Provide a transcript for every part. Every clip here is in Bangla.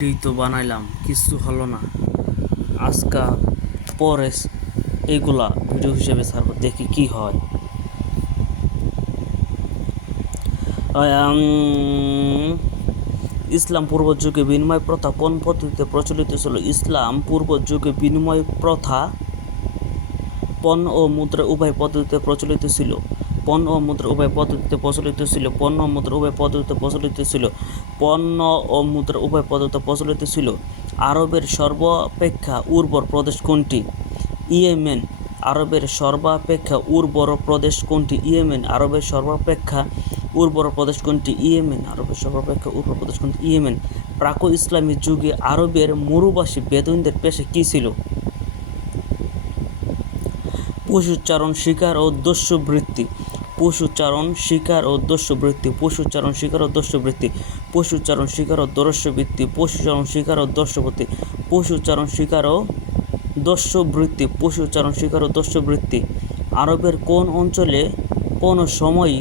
এই তো বানাইলাম, কিছু হলো না। আজকা পরে এইগুলা ভিডিও হিসেবে ছাড়বো, দেখি কি হয়। ইসলাম পূর্ব যুগে বিনিময় প্রথা কোন পদ্ধতিতে প্রচলিত ছিল? ইসলাম পূর্ব যুগে বিনিময় প্রথা পণ্য ও মুদ্রা উভয় পদ্ধতিতে প্রচলিত ছিল। পণ্য ও মুদ্রা উভয় পদ্ধতিতে প্রচলিত ছিল। পণ্য ও মুদ্রা উভয় পদ্ধতিতে প্রচলিত ছিল। পণ্য ও মুদ্রা উভয় পদ্ধতিতে প্রচলিত ছিল। আরবের সর্বাপেক্ষা উর্বর প্রদেশ কোনটি? ইয়েমেন। আরবের সর্বাপেক্ষা উর্বর প্রদেশ কোনটি? ইয়েমেন। আরবের সর্বাপেক্ষা উর্বর প্রদেশ কোনটি? ইয়েমেন। আরবের সর্বাপেক্ষা উর্বর প্রদেশ কোনটি? ইয়েমেন। প্রাক ইসলামী যুগে আরবের মরুবাসী বেদুইনদের পেশা কী ছিল? পশুচারণ, শিকার ও দস্যুবৃত্তি। পশুচারণ, শিকার ও দস্যুবৃত্তি। পশুচারণ, শিকার ও দস্যুবৃত্তি। পশুচারণ, শিকার ও দস্যুবৃত্তি। পশুচারণ, শিকার ও দস্যুবৃত্তি। পশুচারণ, শিকার ও দস্যুবৃত্তি। পশুচারণ, শিকার ও দস্যুবৃত্তি। আরবের কোন অঞ্চলে কোনো সময়ই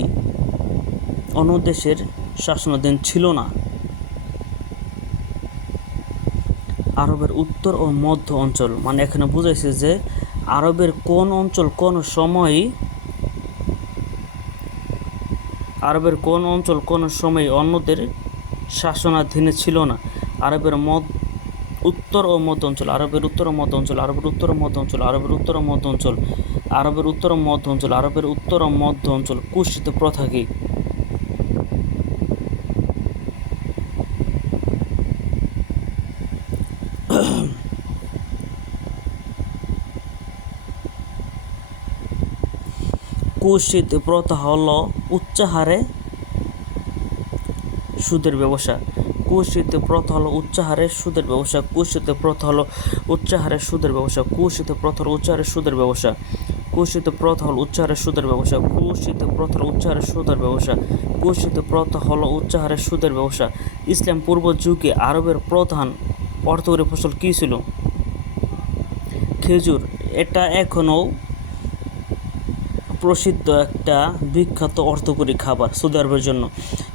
অন্য দেশের শাসনাধীন ছিল না? আরবের উত্তর ও মধ্য অঞ্চল। মানে এখানে বুঝাইছে যে আরবের কোন অঞ্চল কোনো সময়ই অন্যদের শাসনাধীনে ছিল না? আরবের উত্তর ও মধ্য অঞ্চল। আরবের উত্তর ও মধ্য অঞ্চল। আরবের উত্তর ও মধ্য অঞ্চল। আরবের উত্তর ও মধ্য অঞ্চল। আরবের উত্তর ও মধ্য অঞ্চল। আরবের উত্তর ও মধ্য অঞ্চল। কুৎসিত প্রথা কি? কুৎসিত প্রথা হলো উচ্চাহারে সুদের ব্যবসা। কুৎসিত প্রথা হলো উচ্চাহারে সুদের ব্যবসা। কুৎসিত প্রথা হলো উচ্চাহারে সুদের ব্যবসা। কুৎসিত প্রথা হলো উচ্চাহারে সুদের ব্যবসা। কুৎসিত প্রথা হলো উচ্চাহারে সুদের ব্যবসা। কুৎসিত প্রথা হলো উচ্চাহারে সুদের ব্যবসা। কুৎসিত প্রথা হলো উচ্চাহারে সুদের ব্যবসা। ইসলাম পূর্ব যুগে আরবের প্রধান অর্থকরী ফসল কী ছিল? খেজুর। এটা এখনও প্রসিদ্ধ একটা বিখ্যাত অর্থকরী খাবার সৌদি আরবের জন্য।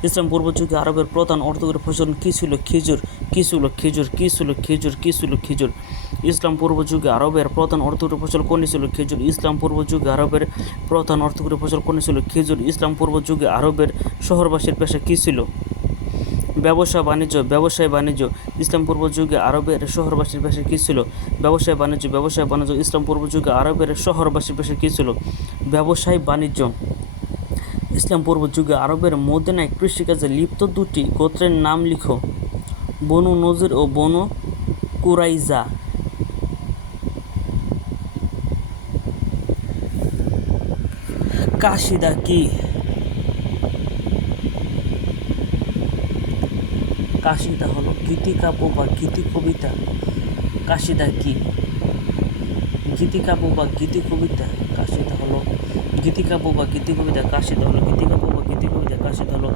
ইসলাম পূর্ব যুগে আরবের প্রধান অর্থকরী ফসল কী ছিল? খেজুর। কী ছিল? খেজুর। কী ছিল? খেজুর। কী ছিল? খেজুর। ইসলাম পূর্ব যুগে আরবের প্রধান অর্থকরী ফসল কোনটি ছিল? খেজুর। ইসলাম পূর্ব যুগে আরবের প্রধান অর্থকরী ফসল কোনটি ছিল? খেজুর। ইসলাম পূর্ব যুগে আরবের শহরবাসীর পেশা কী ছিল? ব্যবসা বাণিজ্য। ব্যবসায় বাণিজ্য। ইসলাম পূর্ব যুগে আরবের শহরবাসীর পেশা কী ছিল? ব্যবসায় বাণিজ্য। ব্যবসায় বাণিজ্য। ইসলাম পূর্ব যুগে আরবের শহরবাসীর পেশা কী ছিল? ব্যবসায় বাণিজ্য। ইসলাম পূর্ব যুগে আরবের মদিনায় কৃষিকাজে লিপ্ত দুটি গোত্রের নাম লিখো। বনু নজির ও বনু কুরাইজা। কাশিদা কি? কাশিদা হলো গীতিকাব্য বা গীতি কবিতা। কাশিদা কি? গীতিকাব্য বা গীতি কবিতা। কাশিদা হলো গীতিকাব্য বা গীতি কবিতা। কাশিদা হলো গীতিকাব্য বা গীতি কবিতা। কাশিদা হলো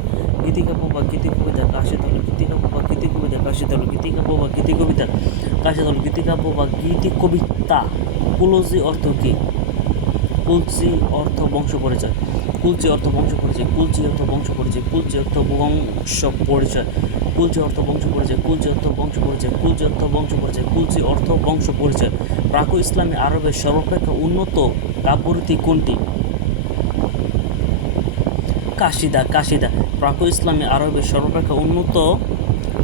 গীতিকাব্য বা গীতি কবিতা। কাশিদা হলো গীতিকাব্য বা গীতি কবিতা। কাশিদা হলো গীতিকাব্য বা গীতি কবিতা। কাশিদা হলো গীতিকাব্য বা গীতি কবিতা। কুলজি অর্থ কি? কুলজি অর্থ বংশ পরিচয়। কুলজি অর্থ বংশ পরিচয়। কুলজি অর্থ বংশ পরিচয়। কুলজি অর্থ বংশ পরিচয়। কুলজি অর্থ বংশ পরিচয়। কুলজি অর্থ বংশ পরিচয়। কুলজি অর্থ বংশ পরিচয়। কুলজি অর্থ বংশ পরিচয়। প্রাক ইসলামী আরবের সর্বাপেক্ষা উন্নত কাব্যরীতি কোনটি? কাশিদা। কাশিদা। প্রাক ইসলামী আরবের সর্বাপেক্ষা উন্নত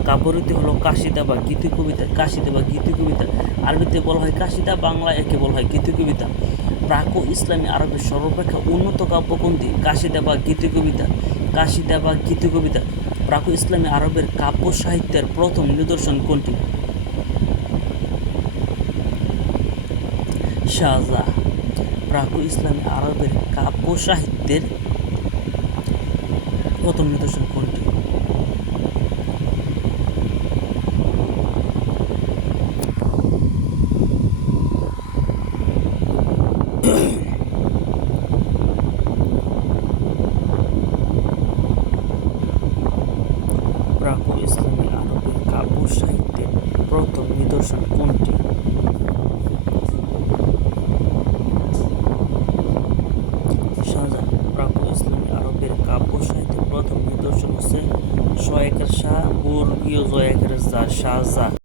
কাব্যরীতি হলো কাশিদা বা গীতি কবিতা। কাশিদা বা গীতি কবিতা। আরবিতে বলা হয় কাশিদা, বাংলায় একে বলা হয় গীতি কবিতা। প্রাক ইসলামী আরবের সর্বাপেক্ষা উন্নত কাব্য কোনটি? কাশিদা বা গীতি কবিতা। কাশিদা বা গীতি কবিতা। প্রাক ইসলামী আরবের কাব্য সাহিত্যের প্রথম নিদর্শন কোনটি? শাহজাহ। প্রাক ইসলামী আরবের কাব্য সাহিত্যের প্রথম নিদর্শন কোনটি? প্রাক ইসলামী আরবের কাব্য সাহিত্যের প্রথম নিদর্শন কোনটি? শাহজাহান। প্রাক ইসলামী আরবের কাব্য সাহিত্যের প্রথম নিদর্শন হচ্ছে শ একের শাহ বর্গীয় জ একের যা শাহজাহ।